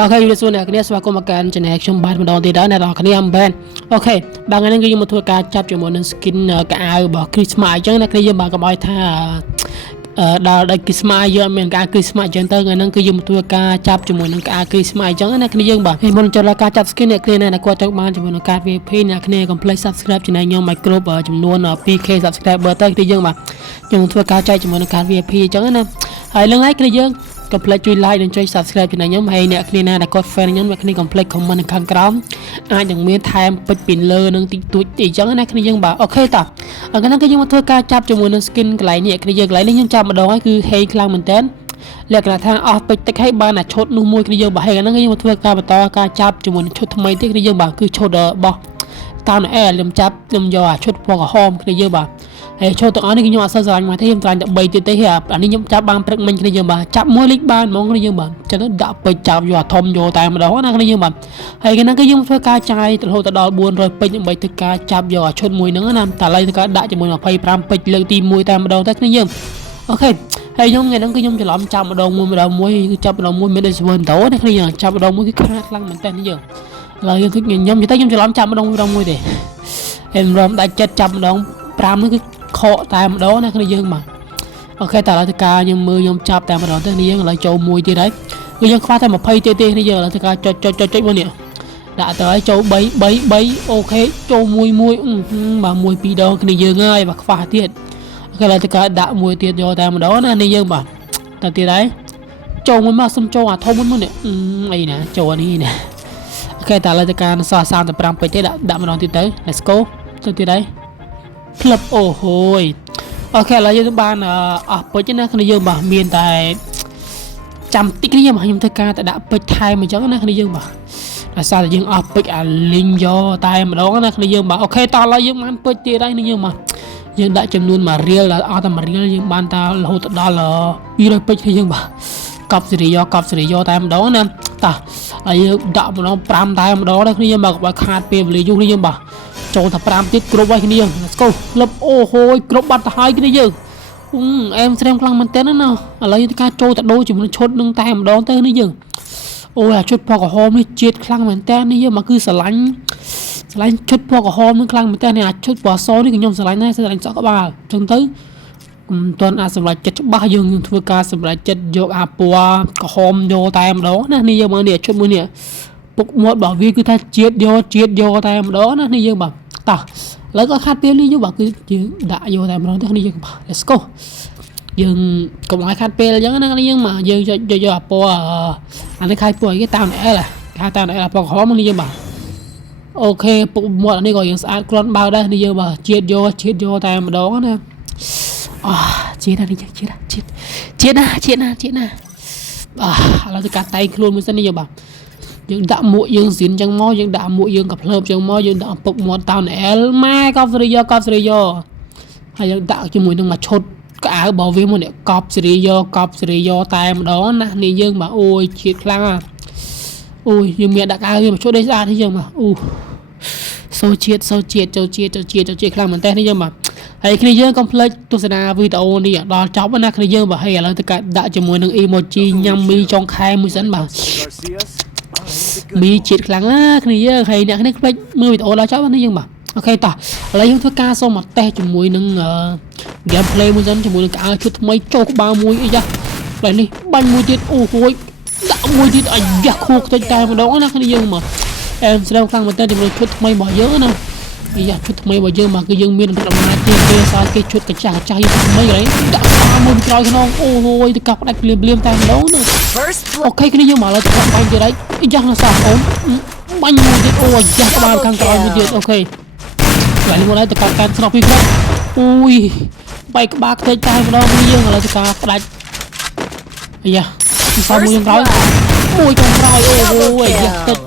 ok video số này cái này có một cái channel trong bài đầu tiên đó này là cái này bên ok bạn anh cái một thua cá chắp cho một skin cái áo bảo Christmas chứ này cái gì mà cái bài tha đào đây Christmas giờ mình cái Christmas chẳng tới người năng cái gì một thua cá chắp cho một cái Christmas chứ này cái gì mà thì mình cho là cá chắp skin này cái này là qua trong ban cho một cái VIP này cái này complete subscribe cho này nhau micro ở trong luôn PK subscriber tới cái gì mà trong thua cá chạy cho một cái VIP chứ này hãy lần ấy cái gì complete chui like dan chui subscribe ពីខ្ញុំហើយអ្នកគ្នាណាដែលគាត់ fan ខ្ញុំអ្នកគ្នា complete comment ខាងក្រោមអាចនឹងមានថែមពេជ្រពីលើនឹងតិចតួចអីចឹងណាគ្នាយើងបាទអូខេតោះអញ្ចឹងគឺយើងមកធ្វើការចាប់ជាមួយនឹង skin កន្លែងនេះគ្នាយើងកន្លែងនេះខ្ញុំចាប់ម្ដងហើយគឺ hay ខ្លាំងមែនតើលក្ខណៈថាអស់ពេជ្រតិចហើយបានតែឈុតនោះមួយគ្នាយើងបាទហើយហ្នឹងយើងមកធ្វើការបន្តការចាប់ជាមួយនឹងឈុតថ្មីទៀតគ្នាយើងបាទគឺឈុតរបស់តាមអែខ្ញុំចាប់ខ្ញុំយកអាឈុតពណ៌ក្រហមគ្នាយើងបាទហើយឈុតទាំងអស់នេះខ្ញុំអត់សូវស្រឡាញ់មកទេខ្ញុំស្រឡាញ់តែ3ទៀតទេអានេះខ្ញុំចាប់បានព្រឹកមិញគ្នាយើងបាទចាប់មួយលីកបានហ្មងគ្នាយើងបាទចឹងដាក់ពេជ្រចាប់យកអាធំយកតែម្ដងណាគ្នាយើងបាទហើយគេហ្នឹងគឺយើងធ្វើការចាយរហូតដល់400ពេជ្រដើម្បីធ្វើការចាប់យកអាឈុតមួយហ្នឹងណាតែឡើយធ្វើការដាក់ជាមួយ25ពេជ្រលើកទី1តែម្ដងតែគ្នាយើងអូខេហើយខ្ញុំថ្ងៃហ្នឹងគឺខ្ញុំច្រឡំចាប់ម្ដងមួយគឺចាប់ម្ដងមួយមានដូចស្វើតោណាគ្នាយើងចាប់ម្ដងមួយគឺខ្លាំងខ្លាំងមែនតើគ្នាយើងឡើយយើងគឺខ្ញុំនិយាយទៅខ្ញុំច្រឡំចាប់ម្ដងមួយទេហើយរំដាច់ចិត្តចាប់ម្ដង5នេះគឺខកតែម្ដងណាគ្នាយើងបាទអូខេតែឥឡូវទៅការខ្ញុំមើលខ្ញុំចាប់តែម្ដងទៅគ្នាយើងឥឡូវចូលមួយទៀតហើយគឺយើងខ្វះតែ20ទៀតទេគ្នាយើងឥឡូវទៅការចុចមួយនេះដាក់ទៅហើយចូល3អូខេចូលមួយបាទមួយពីរដងគ្នាយើងហើយបាទខ្វះទៀតអូខេឥឡូវទៅការដាក់មួយទៀតយកតែម្ដងណានេះយើងបាទតែទៀតហើយចូលមួយមកសុំចូលអាធំមួយនេះអីណាចូលនេះណាអូខេតែឥឡូវទៅការសោះ35ពេជ្រទេដាក់ម្ដងទៀតទៅ let's go ទៅទៀតហើយក្លឹបអូហូយអូខេឥឡូវយើងបានអស់ពេជ្រណាគ្នាយើងបាទមានតែចាំតិចគ្នាយើងខ្ញុំធ្វើការតែដាក់ពេជ្រថែមអញ្ចឹងណាគ្នាយើងបាទដោយសារតែយើងអស់ពេជ្រអាលីងយកតែម្ដងណាគ្នាយើងបាទអូខេតោះឥឡូវយើងបានពេជ្រទៀតហើយគ្នាយើងបាទយើងដាក់ចំនួន1រៀលដល់អស់តែ1រៀលយើងបានតែរហូតដល់200ពេជ្រគ្នាយើងបាទកប់សេរីយកតែម្ដងណាតោះហើយយើងដាក់ម្ដង5តែម្ដងដែរគ្នាយើងបាទបើខាតពេលវេលាយូរគ្នាយើងបាទចូលតែ5ទៀតគ្រប់ហើយគ្នាយើង let's go លឹបអូហូយគ្រប់បាត់ទៅហើយគ្នាយើងអែមស្រែមខ្លាំងមែនតើណាឥឡូវយើងការចូលតដូរជាមួយឈុតនឹងតែម្ដងទៅនេះយើងអូយអាឈុតពណ៌ក្រហមនេះជាតិខ្លាំងមែនតើនេះយើងមកគឺស្រឡាញ់ឈុតពណ៌ក្រហមនឹងខ្លាំងមែនតើនេះអាឈុតពណ៌សនេះខ្ញុំស្រឡាញ់ដែរស្រឡាញ់សក់ក្បាលអញ្ចឹងទៅមិនទាន់អាចសម្រេចចិត្តច្បាស់យើងធ្វើការសម្រេចចិត្តយកអាពណ៌ក្រហមយកតែម្ដងណានេះយើងមើលនេះឈុតមួយនេះពុកមាត់របស់វាគឺថាជាតិយកតែម្ដងណានេះយើងបាទតោះឥឡូវក៏ខាត់ពេលនេះយកបាទគឺយើងដាក់យកតែម្ដងទៅនេះយើងបាទ let's go យើងកុំឲ្យខាត់ពេលអញ្ចឹងណានេះយើងមកយើងយកអាពណ៌អានេះខាយពណ៌គេតាមអែលគេតាមអែលពណ៌ក្រហមនេះយើងបាទអូខេពុកមាត់អានេះក៏យើងស្អាតគ្រាន់បើដែរនេះយើងបាទជាតិយកតែម្ដងណាជាតិណានេះជាតិណាឥឡូវទៅកាត់តៃខ្លួនមួយសិននេះយើងបាទយើងដាក់មួកយើងស្រៀនចឹងមកយើងដាក់មួកយើងក៏ភ្លើបចឹងមកយើងដាក់ពុកមាត់តោនអែលម៉ែកប់សេរីយកហើយយើងដាក់ជាមួយនឹងមកឈុតកៅអៅរបស់វាមកនេះកប់សេរីយកតែម្ដងណានេះយើងបាទអូយជាតិខ្លាំងអូយយើងមានដាក់កៅវាមកឈុតនេះស្អាតនេះយើងបាទអូសូជាតិខ្លាំងមែនតើនេះយើងបាទហើយគ្នាយើងកុំភ្លេចទស្សនាវីដេអូនេះដល់ចប់ណាគ្នាយើងបាទហើយឥឡូវទៅកាត់ដាក់ជាមួយនឹង emoji ញ៉ាំមីចុងខែមួយសិនបាទមីជាតិខ្លាំងណាគ្នាយើងហើយអ្នកនេះភ្លេចមើលវីដេអូដល់ចប់នេះយើងបាទអូខេតោះឥឡូវយើងធ្វើការសូមមកតេស្តជាមួយនឹង gameplay មួយសិនជាមួយនឹងកៅឈុតថ្មីចូលក្បាលមួយអីយ៉ាតែនេះបាញ់មួយទៀតអូហួយដាក់មួយទៀតអាយ៉ាខួរខ្ទេចតែម្ដងណាគ្នាយើងមកអែមស្រែមខ្លាំងមែនតើជាមួយឈុតថ្មីរបស់យើងណាអាយ៉ាឈុតថ្មីរបស់យើងមកគឺយើងមានដំណើរទីគេសារគេឈុតកាចាស់ថ្មីហើយដាក់មួយក្រោយខ្នងអូហួយទៅកាប់ផ្ដាច់ភ្លាមតែម្ដងណាអូខេគ្នាយើងមកឥឡូវទៅកាប់បាញ់ទៀតហើយអាយ៉ាណាសាអូនបាញ់មួយទៀតអូអាយ៉ាក្បាលខាងក្រោយមួយទៀតអូខេហើយមកហើយទៅកាប់ការស្នប់ពីខ្លួនអូយបែកក្បាលខ្ទេចតែម្ដងនេះយើងឥឡូវទៅកាប់ផ្ដាច់អាយ៉ាសំមួយក្រោយអូហូយអាយ៉ាខ្ទេច